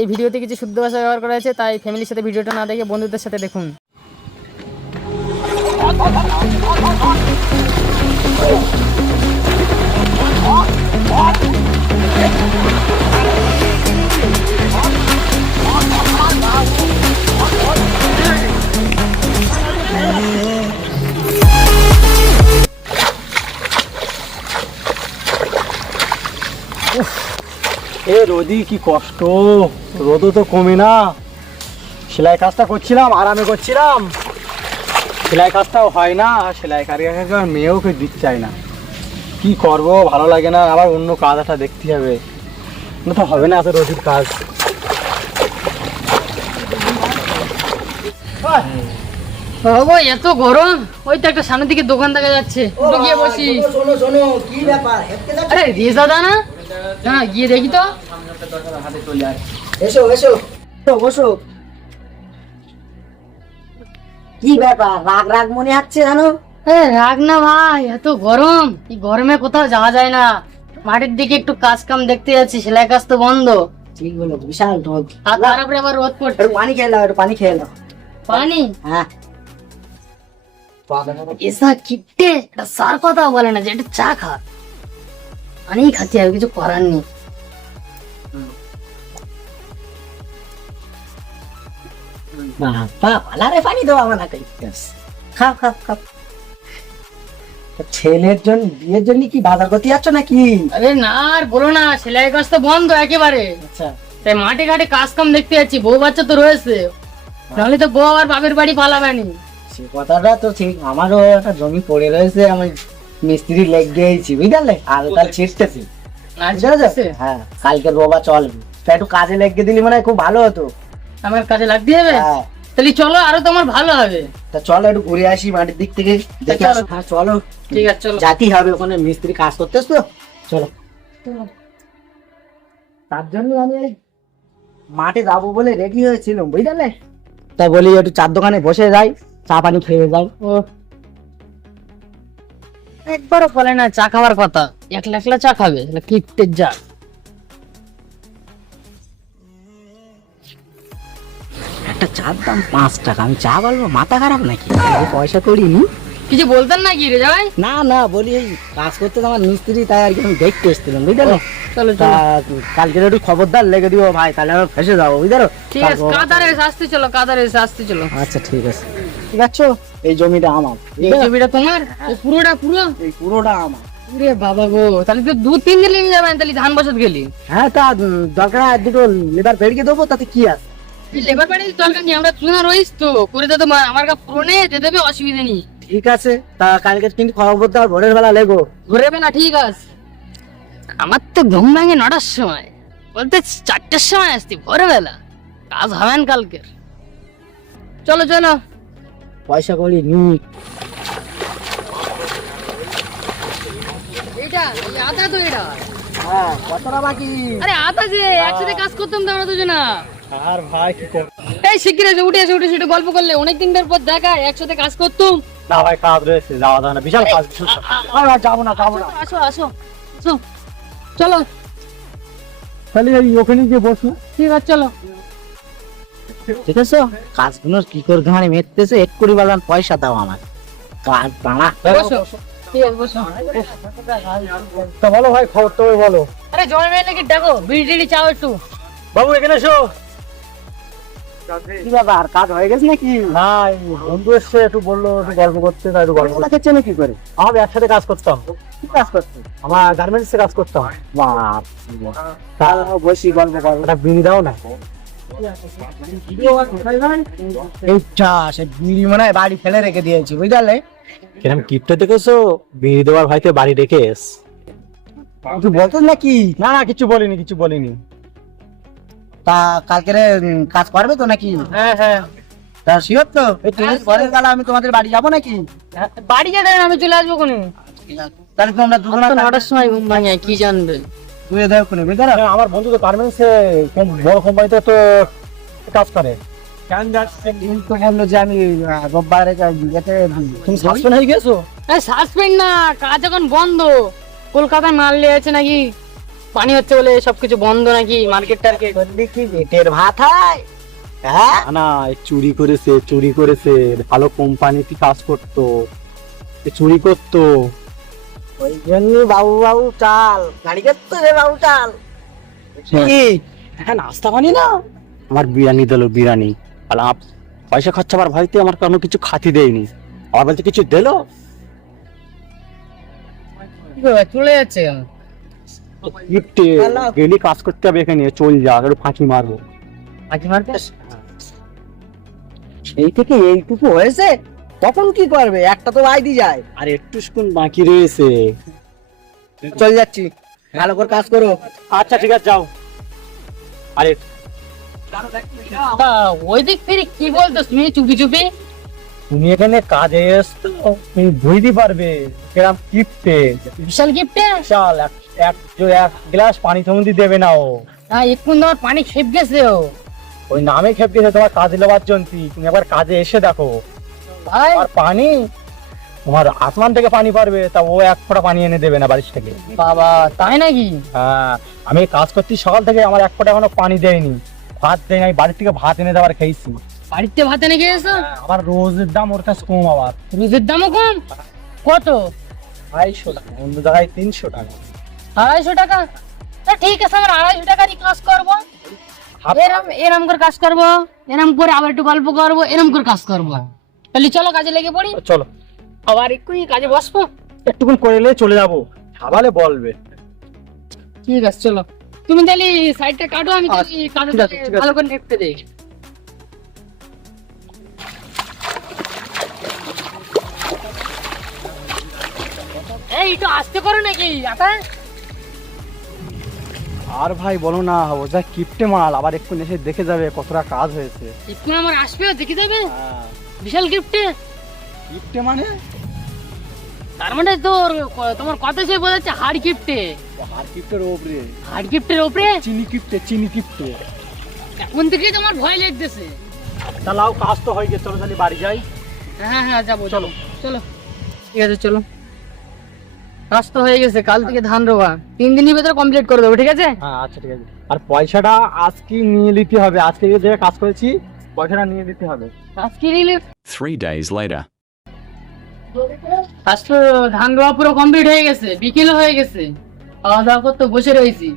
এই ভিডিওতে কিছু শুদ্ধ ভাষা ব্যবহার করা হয়েছে, তাই ফ্যামিলির সাথে ভিডিওটা না দেখে বন্ধুদের সাথে দেখুন। এ রোদি কি কষ্ট, রোদও তো কমে না। সেলাই কাজটা করছিলাম, আরামে করছিলাম, সেলাই কাজটাও হয় না। সেলাই কারিগরকে মেয়েও কেউ দিতে চায় না। কি করব, ভালো লাগে না। আবার অন্য কাজ একটা দেখতে হবে, না তো হবে না এত রোদির কাজ। বাবা এত গরম, ওই তো একটা সামনের দিকে দোকান দেখা যাচ্ছে, ওটা গিয়ে বসি। শোনো কি ব্যাপার? আরে রেজা দা না? না গিয়ে দেখি তো। এসো এসো বসো। কি ব্যাপার, রাগ রাগ মনে হচ্ছে জানো? রাগ না ভাই, এত গরম, এই গরমে কোথাও যাওয়া যায় না। মাঠের দিকে একটু কাজ কাম দেখতে যাচ্ছি, সেলাই কাজ তো বন্ধ। ঠিক বলো, বিশাল রোদ। আর তারপরে আবার রোদ পড়ছে। একটু পানি খেয়ে নাও, একটু পানি খেয়ে নাও। পানি? হ্যাঁ। এসা কিপটে একটা সার কথা বলে না যে একটা চা খা। পানি খাচ্ছি, আর কিছু করার নেই। বাবা পালারে পানি দেওয়া মানা করি। খাও খাও খাও। ছেলের জন্য, বিয়ের জন্য কি বাজার করতে যাচ্ছ নাকি? আরে না আর বলো না, সেলাই কাজ তো বন্ধ একেবারে। আচ্ছা, তাই মাঠে ঘাটে কাজ কাম দেখতে যাচ্ছি। বউ বাচ্চা তো রয়েছে, নাহলে তো বউ আর বাপের বাড়ি পালাবেনি। সে কথাটা তো ঠিক। আমারও একটা জমি পড়ে রয়েছে, আমি মিস্ত্রি লেগ দিয়েছি বুঝলে, আর তার ছিটতেছি। হ্যাঁ, কালকে রোবা চলবে, তা একটু কাজে লেগে দিলি মানে খুব ভালো হতো। আমার কাজে লাগতে হবে? হ্যাঁ, তাহলে চলো, আরো তোমার ভালো হবে। তা চলো একটু ঘুরে আসি মাটির দিক থেকে, দেখে আসো। হ্যাঁ চলো, ঠিক আছে চলো। জাতি হবে, ওখানে মিস্ত্রি কাজ করতেছ তো। চলো, তার জন্য আমি এই মাঠে যাবো বলে রেডি হয়েছিলাম বুঝলে। তা বলি একটু চার দোকানে বসে যাই, চা পানি খেয়ে যাই। ও একবারও বলে না চা খাওয়ার কথা, একলা একলা চা খাবে, কিপটের যা। একটা চার দাম 5 টাকা, আমি চা বলবো মাথা খারাপ নাকি? পয়সা করি নি। কিছু বলতেন না কি রে জামাই? না না, বলি এই কাজ করতে তো আমার মিস্ত্রি, তাই আর কি আমি দেখতে এসেছিলাম বুঝলে। চলো তা চলো, কালকে একটু খবরদার লেগে দিও ভাই, তাহলে আমরা ফেসে যাবো বুঝলো। ঠিক আছে। কাদারে আসতে চলো, কাদারে আসতে চলো। আচ্ছা ঠিক আছে, ঠিক আছে। এই জমিটা আমার, এই ছবিটা তোমার? এই পুরোটা পুরো? এই পুরোটা আমার। ওরে বাবা গো, তাহলে তো 2-3 দিন লেগে যাবেন, তাহলে ধান বসাতে গেলি। হ্যাঁ, তা দরকার হয় দুটো লেবার বেরিয়ে দেবো, তাতে কি আছে। লেবার বাড়ির দরকার নেই, আমরা চুনা রইস তো করে দিতে। আমার কাছে পুরোনে দিয়ে দেবে, অসুবিধা নেই। ঠিক আছে, তা কালকে কিন্তু খবরদার ভোরের বেলা লেগো। ঘুরে না? ঠিক আছে। আমার তো ঘুম ভাঙে 9টার সময়, বলতে 4টার সময় আসতি ভোরবেলা। কাজ হবেন কালকে। চলো চলো। পয়সা করি নি। এটা আদা তো এটা। হ্যাঁ, কতটা বাকি? আরে আদা যে একসাথে কাজ করতাম তো আমরা দুজনা। আর ভাই কি কর, এই শিগগির এসে উঠে এসে একটু গল্প করলে, অনেক দিনের পর দেখা, একসাথে কাজ করতাম। না ভাই কাজ রয়েছে, যাওয়া যায় না, বিশাল কাজ। যাবো না যাবো না। আসো আসো আসো, চলো। তাহলে এই ওখানে গিয়ে বসু। ঠিক আছে চলো। ঠিক আছে, কাজগুলো কি করে ঘাড়ে মেরতেছে, এক কোটি বাজান পয়সা দাও আমার। কাজ দাঁড়া। বসো। ঠিক আছে বসো। তা বলো ভাই, খবর তো বলো। আরে জয় মেয়ে নাকি ডাকো, বিড়ি টিড়ি চাও একটু। বাবু এখানে এসো। কি ব্যাপার, কাজ হয়ে গেছে নাকি? না, এই বন্ধু এসছে, একটু বললো একটু গল্প করতে, তাই একটু গল্প করতে। খেচ্ছে না কি করে? আমি একসাথে কাজ করতাম, কি কাজ করছে? আমার গার্মেন্টস এ কাজ করতাম। বাপ, তা বসি গল্প করবো। একটা বিড়ি দাও না। এইটা সে বিড়ি মনে হয় বাড়ি ফেলে রেখে দিয়েছি বুঝলে। কিরম কিপটে দেখেছো, বিড়ি দেওয়ার ভাইতে বাড়ি রেখে এস। তুই বলতো নাকি? না না, কিছু বলিনি, কিছু বলিনি। তা কালকে কাজ করবে তো নাকি? হ্যাঁ হ্যাঁ। তা শিওর তো? এই তুমি ঘরের বেলা আমি তোমাদের বাড়ি যাবো নাকি? বাড়ি যেতে আমি চলে আসবো কোনে। তাহলে তোমরা দুজনে 9টার সময় ঘুম ভাঙে, কি জানবে। দুয়ে দেও কোনে বুঝলে। হ্যাঁ, আমার বন্ধু তো গার্মেন্টস এ বড় কোম্পানিতে তো কাজ করে। তো বললো যে আমি রোববারে যেতে। তুমি সাসপেন্ড হয়ে গেছো? সাসপেন্ড না, কাজ এখন বন্ধ। কলকাতায় মাল নিয়ে আছে নাকি। পানি হচ্ছে বলে সবকিছু বন্ধ নাকি মার্কেট টার্কেট? বললি কি পেটের ভাত হয়? হ্যাঁ, না এ চুরি করেছে ভালো কোম্পানিতে কাজ করতো, এ চুরি করতো। ওই জন্য বাবু বাবু চাল গাড়ি করতো রে বাবু চাল। কি হ্যাঁ নাস্তা পানি না, আমার বিরিয়ানি দিল, বিরিয়ানি আলাপ পয়সা খরচা আমার ভাইতে আমার কোনো কিছু খাতি দেয়নি, আমার বলতে কিছু দিল। কি ব্যাপার, চলে যাচ্ছে কেন? গিফটে গেলি কাজ করতে হবে, এখানে চল যা, একটু ফাঁকি মারবো। ফাঁকি মারতে? এই থেকে এইটুকু হয়েছে, কখন কি করবে? একটা তো আইডি যায়। আর একটু শুন বাকি রয়েছে। চলে যাচ্ছি, ভালো করে কাজ করো। আচ্ছা ঠিক আছে যাও। আরে তা ওই দিক ফিরে কি বলতো তুমি চুপি চুপি? তুমি এখানে কাজে এসছো, তুমি বুঝতে পারবে কিরম গিফটে বিশাল গিফটে? বিশাল। এক গ্লাস পানি তুমি দেবে না ও, হ্যাঁ এক্ষুন তোমার পানি খেপ গেছে ও। ওই নামে খেপ গেছে তোমার কাজে লেবার জন্য। তুমি একবার কাজে এসে দেখো, ভাই আর পানি তোমার আসমান থেকে পানি পারবে, তা ও এক ফোঁটা পানি এনে দেবে না বাড়ির থেকে। বাবা তাই নাকি? হ্যাঁ আমি কাজ করছি সকাল থেকে, আমার এক ফোঁটা এখনো পানি দেয়নি, ভাত দেয় নাই, বাড়ির থেকে ভাত এনে দেওয়ার খেয়েছি। বাড়িতে ভাত এনে খেয়েছো? আবার রোজের দাম ওর কাছে কম, আবার রোজের দামও কম? কত? 250 টাকা, অন্য জায়গায় 300 টাকা। 250 টাকা? তা ঠিক আছে, আমরা 250 টাকারই কাজ করবো। এরম এরম করে কাজ করবো, এরম করে আবার একটু গল্প করবো, এরম করে কাজ করবো। তাহলে চলো কাজে লেগে পড়ি। চলো আবার এক্ষুনি কাজে বসবো। একটুকুন করে এলে চলে যাবো, খাবালে বলবে। ঠিক আছে চলো, তুমি তাহলে সাইডটা কাটো, আমি আচ্ছা, তাহলে কাজে ঠিক আছে, ঠিক আছে। ভালো করে নেপতে দেই। এই একটু আসতে করো নাকি আপা? আর ভাই বলো না, ও যা কিপটে মাল, আবার একটু এসে দেখে যাবে কতটা কাজ হয়েছে। একটু আমার আসবে, দেখে যাবে। হ্যাঁ বিশাল গিফটে। কিপটে মানে তার মানে তোমার কথা সে বোঝাচ্ছে হার্ড গিফটে। আর কিপটের ওপরে হার্ড গিফটের উপরে চিনি কিপটে। এখন থেকেই তোমার ভয় লেগতেছে। তাহলে কাজ তো হয়ে গেছে, চলো তাহলে বাড়ি যাই। হ্যাঁ হ্যাঁ যাবো, চলো চলো। ঠিক আছে চলো, কাজ তো হয়ে গেছে, কাল থেকে ধান রোয়া 3 দিনের ভিতরে কমপ্লিট করে দেবো, ঠিক আছে? হ্যাঁ আচ্ছা ঠিক আছে। আর পয়সাটা আজকে নিয়ে নিতে হবে, আজকে যে কাজ করেছি পয়সাটা নিয়ে দিতে হবে। আজকে রিলিফ। 3 days later. আজ তো ধান রোয়া পুরো কমপ্লিট হয়ে গেছে, বিকেল হয়ে গেছে, খাওয়া দাওয়া করতে বসে রয়েছি।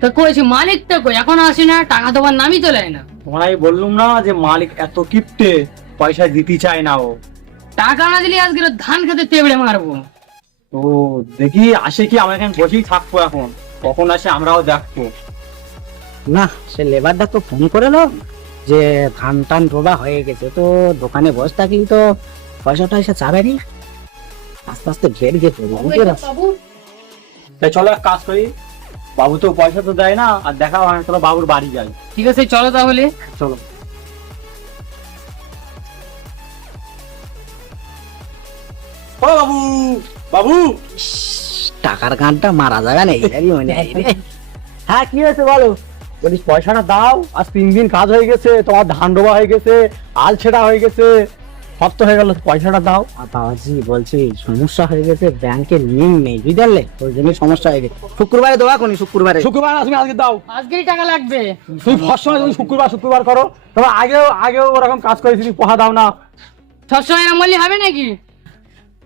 তো কইছি মালিকটা কই, এখনো আসে না, টাকা দেওয়ার নামই চলে না। তোমার আমি বললুম না যে মালিক এত কিপটে, পয়সা দিতে চায় না ও। টাকা না দিলে আজকে ধান খেতে তেবড়ে মারবো। তো দেখি আসে কি, আমরা এখানে বসেই থাকবো, এখন কখন আসে আমরাও দেখবো। না, সে লেবারটা তো ফোন করেলো যে ধান টান রোবা হয়ে গেছে, তো দোকানে বসে থাকলি তো পয়সাটা এসে চাবে নি, আস্তে আস্তে বের গিয়ে বাবু তাই চলো এক কাজ করি, বাবু তো পয়সা তো দেয় না, আর দেখা হয় না, চলো বাবুর বাড়ি যাই। ঠিক আছে চলো তাহলে। চলো। ও বাবু, বাবু টাকার গানটা মারা যাবে না, এটারই মনে হয় রে। হ্যাঁ কি হয়েছে বলো? বলিস পয়সাটা দাও, আজ 3 দিন কাজ হয়ে গেছে, তোমার ধান রোবা হয়ে গেছে, আল ছেঁড়া হয়ে গেছে, সব তো হয়ে গেল, পয়সাটা দাও। আর বাবাজি বলছি সমস্যা হয়ে গেছে, ব্যাংকে লিঙ্ক নেই বুঝলে, ওই জন্য সমস্যা হয়ে গেছে। শুক্রবারে দেওয়া কোনি, শুক্রবারে। শুক্রবার তুমি আজকে দাও, আজকেই টাকা লাগবে। তুমি ফার্স্ট সময় তুমি শুক্রবার করো, তবে আগেও ওরকম কাজ করেছি, তুমি পোহা দাও না। সবসময় এরম বললে হবে নাকি?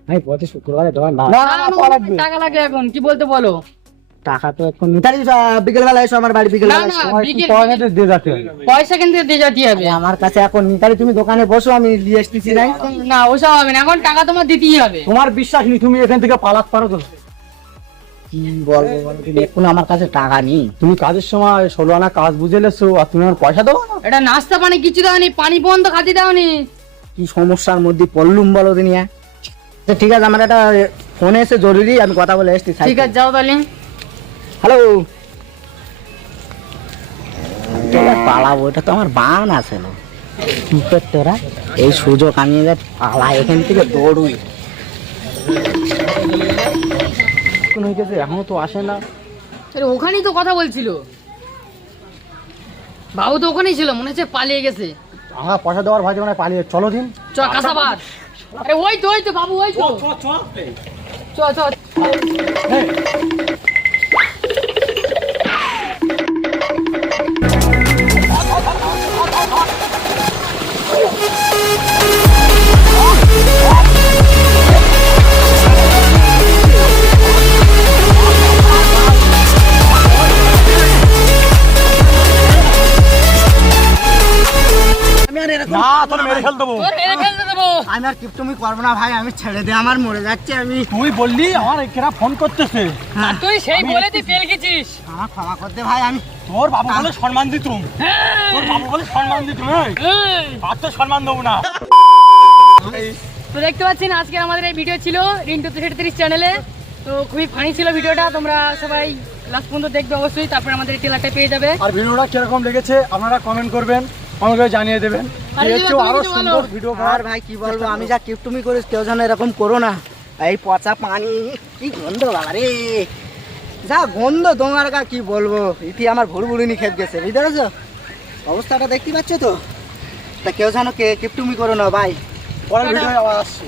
আমি বলছি শুক্রবারে দেওয়া না। না না পাওয়া লাগবে। টাকা লাগে এখন, কি বলতে বলো? টাকা তো এখন তাহলে বিকেল বেলা এসো আমার বাড়ি, বিকেল না বেলা না এসো। বিকেল দিয়ে যাচ্ছে। পয়সা কিন্তু দিয়ে যেতে হবে। আমার কাছে এখন নি, তাহলে তুমি দোকানে বসো, আমি নিয়ে আসতেছি। নাই না ওসব হবে না, এখন টাকা তোমার দিতেই হবে। তোমার বিশ্বাস নেই, তুমি এখান থেকে পালাতে পারো তো? কি বলবো বলো, তুমি এখন আমার কাছে টাকা নেই। তুমি কাজের সময় 16 আনা কাজ বুঝে লেছো, আর তুমি আমার পয়সা দেবো না? এটা নাস্তা পানি কিছু দাওনি, পানি পর্যন্ত খাতে দাওনি। কি সমস্যার মধ্যে পড়লুম বলো দিনিয়া। ঠিক আছে, আমার একটা ফোন এসে জরুরি, আমি কথা বলে এসছি। ঠিক আছে যাও তাহলে। হ্যালো, পালাবো, এটা তো আমার বান আছে না, কি করতে ওরা এই সুযোগ, আমি এবার পালা এখান থেকে দৌড়ুই। হয়ে গেছে, এখনো তো আসে না। আরে ওখানেই তো কথা বলছিল, বাবু তো ওখানেই ছিল, মনে হচ্ছে পালিয়ে গেছে। আমার পয়সা দেওয়ার ভয় মানে পালিয়ে, চলো দিন। চ কাসাবাদ। আরে ওই তো বাবু, ওই তো। চ চ। না তোর মেরে ফেল দেবো। তোর মেরে ফেলতে দেবো। আমি আর কিপটুমি করবো না ভাই, আমি ছেড়ে দে, আমার মরে যাচ্ছে আমি। তুই বললি আমার এখানে ফোন করতেছে, আর তুই সেই বলে তুই ফেল গেছিস। আমার ক্ষমা করতে ভাই, আমি তোর বাবু বলে সম্মান দিতুম, তোর বাবু বলে সম্মান দিতুম, আর তো সম্মান দেবো না। তো দেখতে পাচ্ছেন আজকে আমাদের এই ভিডিও ছিল রিন্টু 33 চ্যানেলে। তো খুবই ফানি ছিল ভিডিওটা, তোমরা সবাই লাস্ট পর্যন্ত দেখবে অবশ্যই, তারপরে আমাদের টেলারটা পেয়ে যাবে। আর ভিডিওটা কিরকম লেগেছে আপনারা কমেন্ট করবেন, আমাকে জানিয়ে দেবেন। আর এর চেয়েও তুমি আরো কিছু বলো। সুন্দর ভিডিও আর করার ভাই কি বলবো, আমি যা কিপটুমি করিস কেউ যেন এরকম করো না। এই পচা পানি, কি গন্ধ বাবা রে, যা গন্ধ তোমার কা কি বলবো, ইতি আমার ভুড়ভুড়িনি খেপ গেছে, বুঝতে পেরেছো? অবস্থাটা দেখতে পাচ্ছ তো, তা কেউ যেন কিপটুমি করো না ভাই। পরের ভিডিও আবার আসছি।